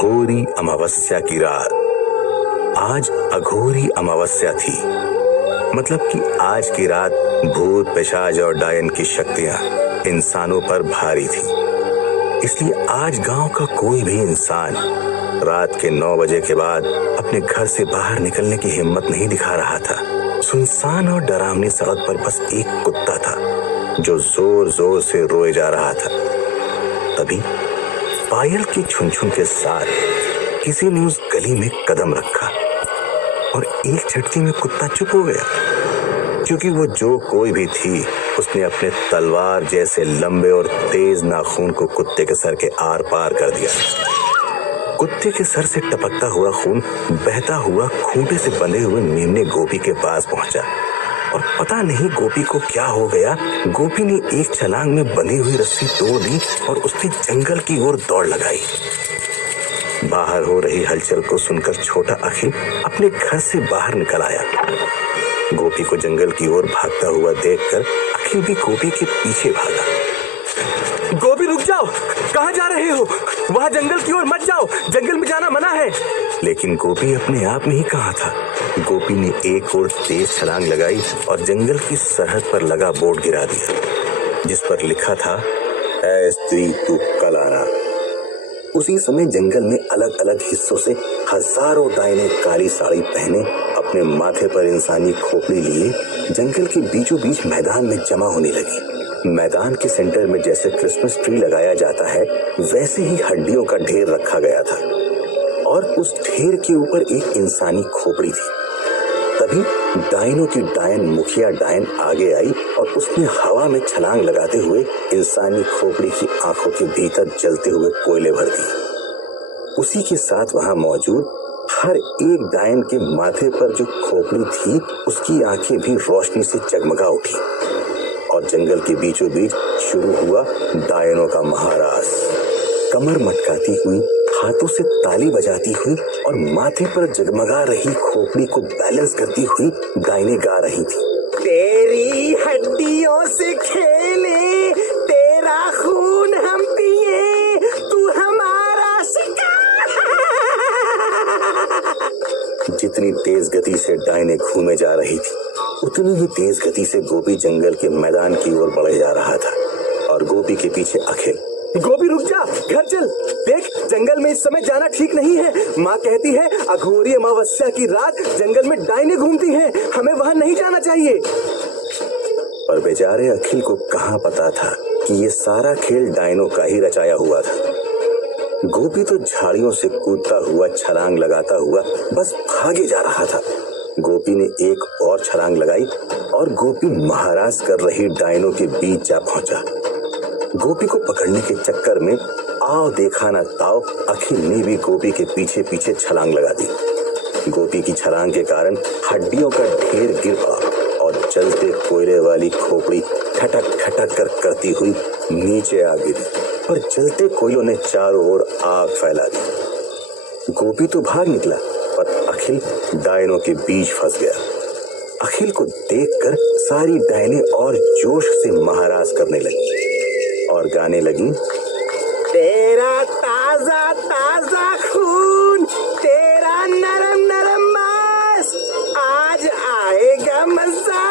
अघोरी अमावस्या की रात। आज अघोरी अमावस्या थी, मतलब कि आज की रात भूत पिशाच और डायन की शक्तियां इंसानों पर भारी थी। इसलिए आज गांव का कोई भी इंसान रात के 9 बजे के बाद अपने घर से बाहर निकलने की हिम्मत नहीं दिखा रहा था। सुनसान और डरावनी सड़क पर बस एक कुत्ता था जो जोर जोर से रोए जा रहा था। तभी पायल की छुन-छुन के साथ किसी ने उस गली में कदम रखा और एक झटके में कुत्ता चुप हो गया, क्योंकि वो जो कोई भी थी उसने अपने तलवार जैसे लंबे और तेज नाखून को कुत्ते के सर के आर पार कर दिया। कुत्ते के सर से टपकता हुआ खून बहता हुआ खूंटे से बंधे हुए मेमने गोपी के पास पहुंचा और पता नहीं गोपी को क्या हो गया। गोपी ने एक छलांग में बंधी हुई रस्सी तोड़ दी और उसने जंगल की ओर दौड़ लगाई। बाहर हो रही हलचल को सुनकर छोटा अखिल अपने घर से बाहर निकल आया। गोपी को जंगल की ओर भागता हुआ देखकर अखिल भी गोपी के पीछे भागा। गोपी रुक जाओ, कहाँ जा रहे हो? वहाँ जंगल की ओर मत जाओ, जंगल में जाना मना है। लेकिन गोपी अपने आप में ही कहाँ था। गोपी ने एक और तेज छलांग लगाई और जंगल की सरहद पर लगा बोर्ड गिरा दिया जिस पर लिखा था, ऐ स्त्री तू कल आना। उसी समय जंगल में अलग अलग हिस्सों से हजारों डायने काली साड़ी पहने अपने माथे पर इंसानी खोपड़ी लिए जंगल के बीचों बीच मैदान में जमा होने लगी। मैदान के सेंटर में जैसे क्रिसमस ट्री लगाया जाता है वैसे ही हड्डियों का ढेर रखा गया था और उस ढेर के ऊपर एक इंसानी खोपड़ी थी। तभी डायनों की डायन मुखिया डायन आगे आई और उसने हवा में छलांग लगाते हुए इंसानी खोपड़ी की आंखों के भीतर जलते हुए कोयले भर दिए। उसी के साथ वहां मौजूद हर एक डायन के माथे पर जो खोपड़ी थी उसकी आंखें भी रोशनी से जगमगा उठी और जंगल के बीचों बीच शुरू हुआ डायनों का महारास। कमर मटकाती हुई, हाथों से ताली बजाती हुई और माथे पर जगमगा रही खोपड़ी को बैलेंस करती हुई डायने गा रही थी। तेरी हड्डियों से खेले, तेरा खून हम पिए, तू हमारा शिकार। जितनी तेज गति से डायने घूमे जा रही थी उतनी ही तेज गति से गोपी जंगल के मैदान की ओर बढ़े जा रहा था और गोपी के पीछे अखिल। गोपी रुक जा, घर चल। देख, जंगल में इस समय जाना ठीक नहीं है। माँ कहती है अघोरी अमावस्या की रात जंगल में डायने घूमती हैं, हमें वहाँ नहीं जाना चाहिए। पर बेचारे अखिल को कहाँ पता था कि ये सारा खेल डायनों का ही रचाया हुआ था। गोपी तो झाड़ियों से कूदता हुआ छलांग लगाता हुआ बस भागे जा रहा था। गोपी ने एक और छलांग लगाई और गोपी महाराज कर रही डायनों के बीच जा पहुंचा। गोपी को पकड़ने के चक्कर में आओ देखा ना ताओ अखिल ने भी गोपी के पीछे पीछे छलांग लगा दी। गोपी की छलांग के कारण हड्डियों का ढेर गिर पड़ा और जलते कोयले वाली खोपड़ी खटक खटक कर करती हुई नीचे आ गिरी और जलते कोयलों ने चारों ओर आग फैला दी। गोपी तो भाग निकला पर अखिल डायनों के बीच फंस गया। अखिल को देखकर सारी डायने और जोश से महाराज करने लगी और गाने लगी, तेरा ताजा ताजा खून, तेरा नरम नरम मांस, आज आएगा मजा।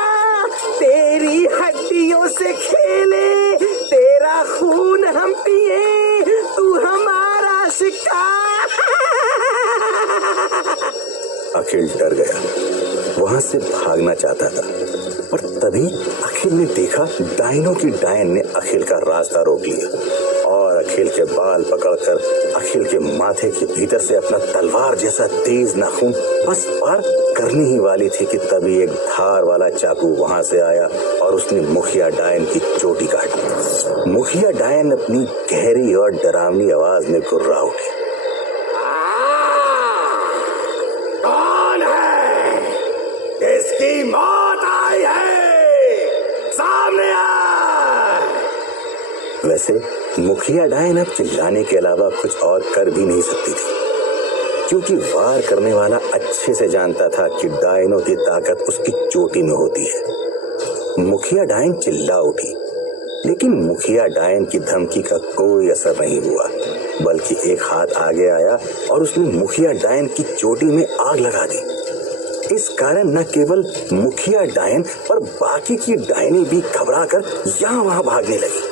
तेरी हड्डियों से खेले, तेरा खून हम पिए, तू हमारा शिकार। अखिल डर गया, वहां से भागना चाहता था पर तभी अखिल ने देखा डायनों की डायन ने अखिल का रास्ता रोक लिया और अखिल के बाल पकड़कर अखिल के माथे के भीतर से अपना तलवार जैसा तेज नाखून बस पार करनी ही वाली थी कि तभी एक धार वाला चाकू वहां से आया और उसने मुखिया डायन की चोटी काट दी। मुखिया डायन अपनी गहरी और डरावनी आवाज में गुर्रा उठी, कौन है? इसकी मौत आई है, सामने आ। वैसे मुखिया डायन अब चिल्लाने के अलावा कुछ और कर भी नहीं सकती थी, क्योंकि वार करने वाला अच्छे से जानता था कि डायनों की ताकत उसकी चोटी में होती है। मुखिया डायन चिल्ला उठी, लेकिन मुखिया डायन की धमकी का कोई असर नहीं हुआ। बल्कि एक हाथ आगे आया और उसने मुखिया डायन की चोटी में आग लगा दी। इस कारण न केवल मुखिया डायन पर बाकी की डायनें भी घबराकर यहाँ वहां भागने लगी।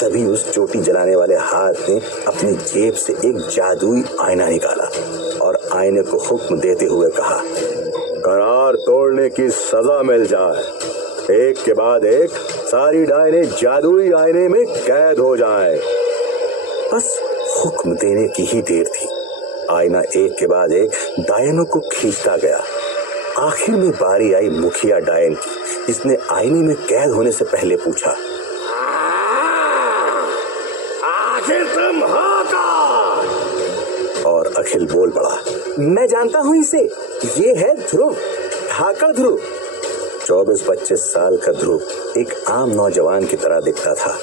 तभी उस चोटी जलाने वाले हाथ ने अपनी जेब से एक जादुई आईना निकाला और आईने को हुक्म देते हुए कहा, करार तोड़ने की सजा मिल जाए। एक के बाद एक सारी डायनें जादुई आईने में कैद हो जाएं। बस हुक्म देने की ही देर थी। आईना एक के बाद एक डायनों को खींचता गया। आखिर में बारी आई मुखिया डायन की। इसने आईने में कैद होने से पहले पूछा, आखिर तुम हो कौन? और अखिल बोल पड़ा, मैं जानता हूँ इसे, ये है ध्रुव, धाकड़ ध्रुव। 24-25 साल का ध्रुव एक आम नौजवान की तरह दिखता था,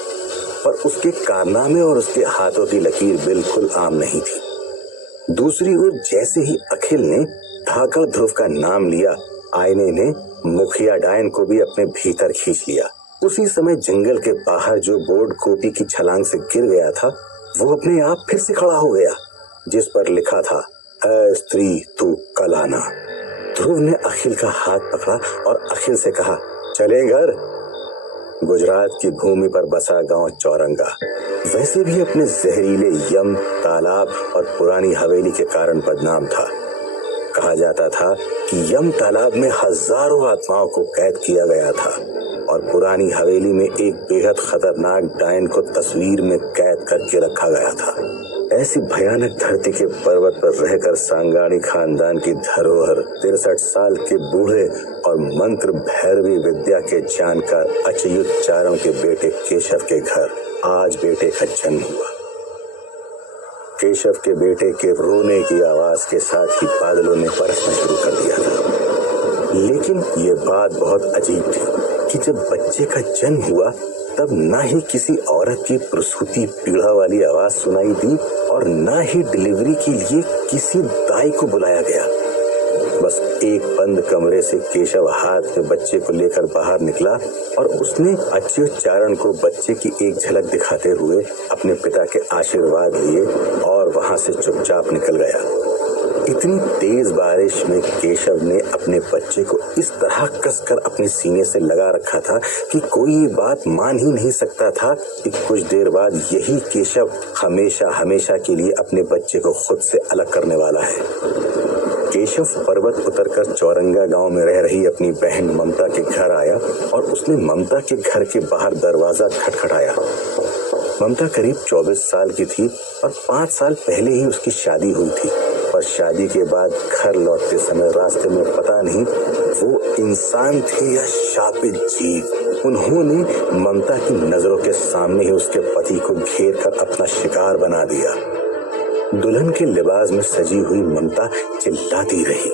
पर उसके कारनामे और उसके हाथों की लकीर बिल्कुल आम नहीं थी। दूसरी ओर जैसे ही अखिल ने धाकड़ ध्रुव का नाम लिया, आईने ने मुखिया डायन को भी अपने भीतर खींच लिया। उसी समय जंगल के बाहर जो बोर्ड गोपी की छलांग से गिर गया था, वो अपने आप फिर से खड़ा हो गया, जिस पर लिखा था, ऐ स्त्री तू कल आना। ध्रुव ने अखिल का हाथ पकड़ा और अखिल से कहा, चलें घर। गुजरात की भूमि पर बसा गांव चौरंगा वैसे भी अपने जहरीले यम, तालाब और पुरानी हवेली के कारण बदनाम था। कहा जाता था कि यम तालाब में हजारों आत्माओं को कैद किया गया था और पुरानी हवेली में एक बेहद खतरनाक डायन को तस्वीर में कैद करके रखा गया था। ऐसी भयानक धरती के पर्वत पर रहकर सांगाणी खानदान की धरोहर 63 साल के बूढ़े और मंत्र भैरवी विद्या के जानकार अच्युत चारण के बेटे केशव के घर आज बेटे का जन्म हुआ। केशव के बेटे के रोने की आवाज के साथ ही बादलों ने बरसना शुरू कर दिया था। लेकिन ये बात बहुत अजीब थी कि जब बच्चे का जन्म हुआ तब ना ही किसी औरत की प्रसूति पीड़ा वाली आवाज सुनाई दी और ना ही डिलीवरी के लिए किसी दाई को बुलाया गया। बस एक बंद कमरे से केशव हाथ में बच्चे को लेकर बाहर निकला और उसने अच्युत चारण को बच्चे की एक झलक दिखाते हुए अपने पिता के आशीर्वाद लिए और वहां से चुपचाप निकल गया। इतनी तेज बारिश में केशव ने अपने बच्चे को इस तरह कसकर अपने सीने से लगा रखा था कि कोई ये बात मान ही नहीं सकता था कि कुछ देर बाद यही केशव हमेशा हमेशा के लिए अपने बच्चे को खुद से अलग करने वाला है। केशव पर्वत उतरकर चौरंगा गांव में रह रही अपनी बहन ममता के घर आया और उसने ममता के घर के बाहर दरवाजा खटखटाया। ममता करीब 24 साल की थी और 5 साल पहले ही उसकी शादी हुई थी, पर शादी के बाद घर लौटते समय रास्ते में पता नहीं वो इंसान थे या शापित जीव, उन्होंने ममता की नजरों के सामने ही उसके पति को घेर कर अपना शिकार बना दिया। दुल्हन के लिबास में सजी हुई ममता चिल्लाती रही,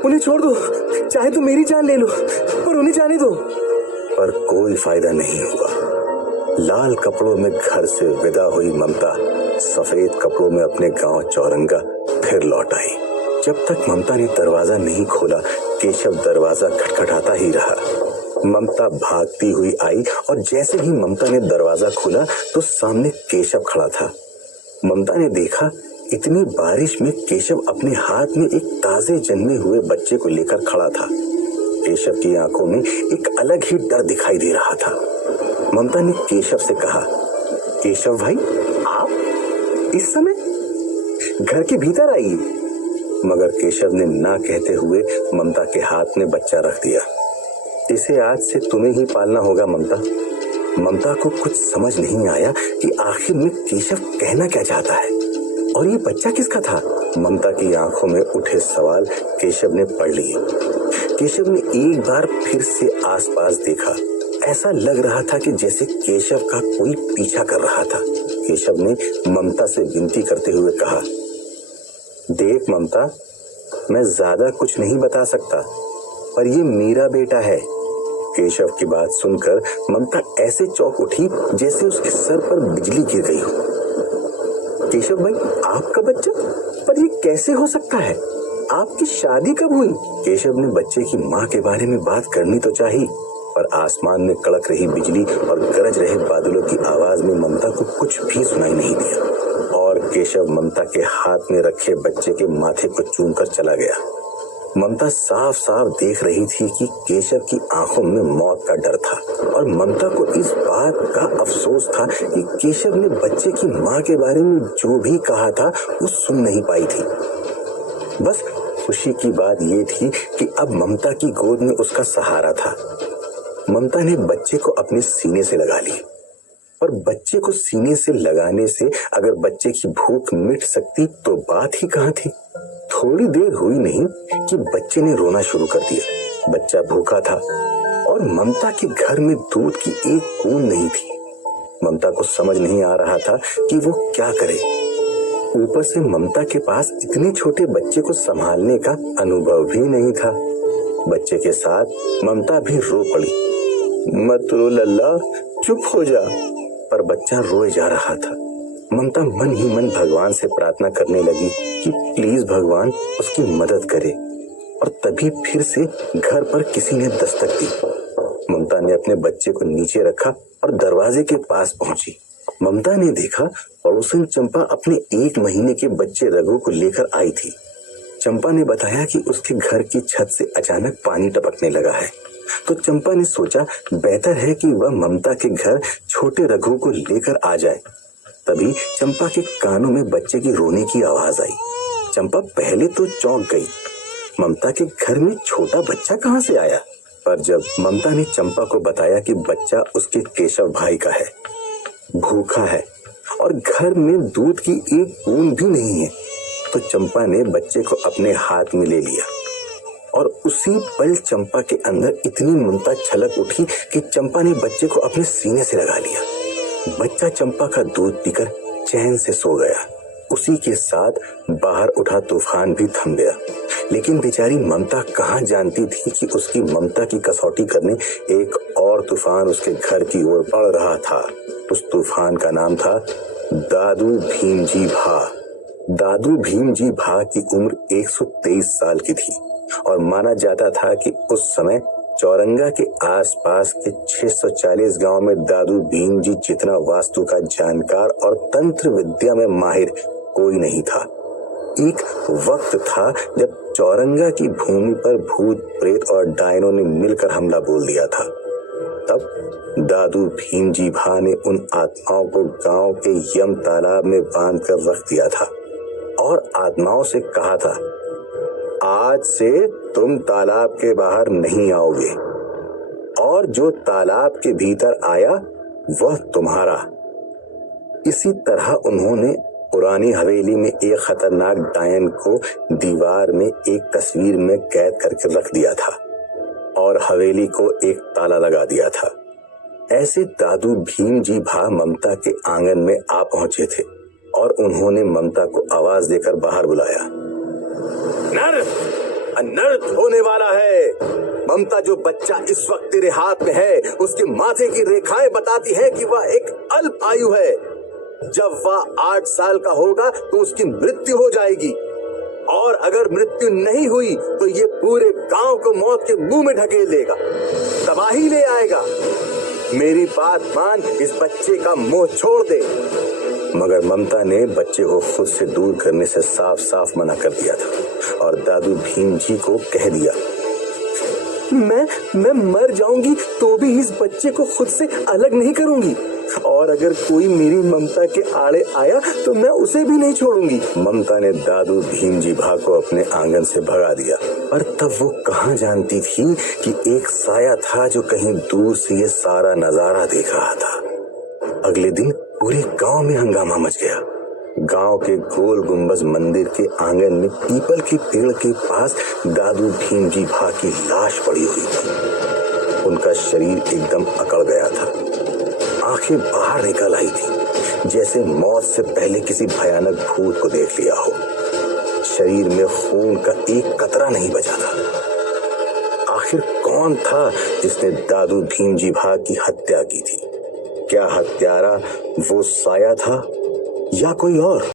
उन्हें छोड़ दो, चाहे तो मेरी जान ले लो, पर उन्हें जाने दो। पर कोई फायदा नहीं हुआ। लाल कपड़ों में घर से विदा हुई ममता सफेद कपड़ों में अपने गांव चौरंगा फिर लौट आई। जब तक ममता ने दरवाजा नहीं खोला, केशव दरवाजा खटखटाता ही रहा। ममता भागती हुई आई और जैसे ही ममता ने दरवाजा खोला तो सामने केशव खड़ा था। ममता ने देखा इतनी बारिश में केशव अपने हाथ में एक ताजे जन्मे हुए बच्चे को लेकर खड़ा था। केशव की आंखों में एक अलग ही डर दिखाई दे रहा था। ममता ने केशव से कहा, केशव भाई, आप इस समय घर के भीतर आइए। मगर केशव ने ना कहते हुए ममता के हाथ में बच्चा रख दिया। इसे आज से तुम्हें ही पालना होगा ममता। ममता को कुछ समझ नहीं आया कि आखिर में केशव कहना क्या चाहता है और ये बच्चा किसका था। ममता की आंखों में उठे सवाल केशव ने पढ़ लिए। केशव ने एक बार फिर से आसपास देखा। ऐसा लग रहा था कि जैसे केशव का कोई पीछा कर रहा था। केशव ने ममता से विनती करते हुए कहा, देख ममता, मैं ज्यादा कुछ नहीं बता सकता, पर ये मेरा बेटा है। केशव की बात सुनकर ममता ऐसे चौंक उठी जैसे उसके सर पर बिजली गिर गई हो। केशव भाई, आपका बच्चा? पर ये कैसे हो सकता है? आपकी शादी कब हुई? केशव ने बच्चे की माँ के बारे में बात करनी तो चाहिए, पर आसमान में कड़क रही बिजली और गरज रहे बादलों की आवाज में ममता को कुछ भी सुनाई नहीं दिया और केशव ममता के हाथ में रखे बच्चे के माथे को चूमकर चला गया। ममता साफ साफ देख रही थी कि केशव की आंखों में मौत का डर था और ममता को इस बात का अफसोस था कि केशव ने बच्चे की मां के बारे में जो भी कहा था वो सुन नहीं पाई थी। बस खुशी की बात ये थी कि अब ममता की गोद में उसका सहारा था। ममता ने बच्चे को अपने सीने से लगा ली और बच्चे को सीने से लगाने से अगर बच्चे की भूख मिट सकती तो बात ही कहाँ थी। थोड़ी देर हुई नहीं कि बच्चे ने रोना शुरू कर दिया। बच्चा भूखा था और ममता के घर में दूध की एक बूंद नहीं थी। ममता को समझ नहीं आ रहा था कि वो क्या करे। ऊपर से ममता के पास इतने छोटे बच्चे को संभालने का अनुभव भी नहीं था। बच्चे के साथ ममता भी रो पड़ी। मत रो लल्ला, चुप हो जा। पर बच्चा रोए जा रहा था। ममता मन ही मन भगवान से प्रार्थना करने लगी कि प्लीज भगवान उसकी मदद करे। और तभी फिर से घर पर किसी ने दस्तक दी। ममता ने अपने बच्चे को नीचे रखा और दरवाजे के पास पहुंची। ममता ने देखा पड़ोसन चंपा अपने 1 महीने के बच्चे रघु को लेकर आई थी। चंपा ने बताया कि उसके घर की छत से अचानक पानी टपकने लगा है। तो चंपा ने सोचा बेहतर है कि वह ममता के घर छोटे रघु को लेकर आ जाए। तभी चंपा के कानों में बच्चे की रोने की आवाज आई। चंपा पहले तो चौंक गई। ममता के घर में छोटा बच्चा कहाँ से आया? पर जब ममता ने चंपा को बताया कि बच्चा उसके केशव भाई का है, भूखा है और घर में दूध की एक बूंद भी नहीं है, तो चंपा ने बच्चे को अपने हाथ में ले लिया। और उसी पल चंपा के अंदर इतनी ममता छलक उठी कि चंपा ने बच्चे को अपने सीने से लगा लिया। बच्चा चंपा का दूध पीकर चैन से सो गया। उसी के साथ बाहर उठा तूफान भी थम गया। लेकिन बेचारी ममता कहाँ जानती थी कि उसकी ममता की कसौटी करने एक और तूफान उसके घर की ओर बढ़ रहा था। उस तूफान का नाम था दादू भीमजी भा। दादू भीमजी भा की उम्र 123 साल की थी और माना जाता था कि उस समय चौरंगा के आसपास के 640 गांव में दादू भीमजी जितना वास्तु का जानकार और तंत्र विद्या में माहिर कोई नहीं था। एक वक्त था जब चौरंगा की भूमि पर भूत प्रेत और डायनों ने मिलकर हमला बोल दिया था। तब दादू भीमजी भा ने उन आत्माओं को गांव के यम तालाब में बांध कर रख दिया था और आत्माओं से कहा था, आज से तुम तालाब के बाहर नहीं आओगे और जो तालाब के भीतर आया वह तुम्हारा। इसी तरह उन्होंने पुरानी हवेली में एक खतरनाक डायन को दीवार में एक तस्वीर में कैद करके रख दिया था और हवेली को एक ताला लगा दिया था। ऐसे दादू भीमजी भा ममता के आंगन में आ पहुंचे थे और उन्होंने ममता को आवाज देकर बाहर बुलाया। अनर्थ होने वाला है। ममता, जो बच्चा इस वक्त तेरे हाथ में है उसके माथे की रेखाएं बताती है कि वह एक अल्प आयु है। जब वह 8 साल का होगा तो उसकी मृत्यु हो जाएगी और अगर मृत्यु नहीं हुई तो ये पूरे गांव को मौत के मुंह में ढकेल देगा, तबाही ले आएगा। मेरी बात मान, इस बच्चे का मोह छोड़ दे। मगर ममता ने बच्चे को खुद से दूर करने से साफ साफ मना कर दिया था और दादू भीमजी को कह दिया, मैं मर जाऊंगी तो भी इस बच्चे को खुद से अलग नहीं करूंगी और अगर कोई मेरी ममता के आड़े आया तो मैं उसे भी नहीं छोड़ूंगी। ममता ने दादू भीमजी भा को अपने आंगन से भगा दिया। पर तब वो कहाँ जानती थी कि एक साया था जो कहीं दूर से ये सारा नजारा देख रहा था। अगले दिन पूरे गांव में हंगामा मच गया। गांव के गोल गुंबज मंदिर के आंगन में पीपल के पेड़ के पास दादू भीमजी भा की लाश पड़ी हुई थी। उनका शरीर एकदम अकड़ गया था, आंखें बाहर निकल आई थी, जैसे मौत से पहले किसी भयानक भूत को देख लिया हो। शरीर में खून का एक कतरा नहीं बचा था। आखिर कौन था जिसने दादू भीमजी भा की हत्या की थी? क्या हत्यारा वो साया था या कोई और?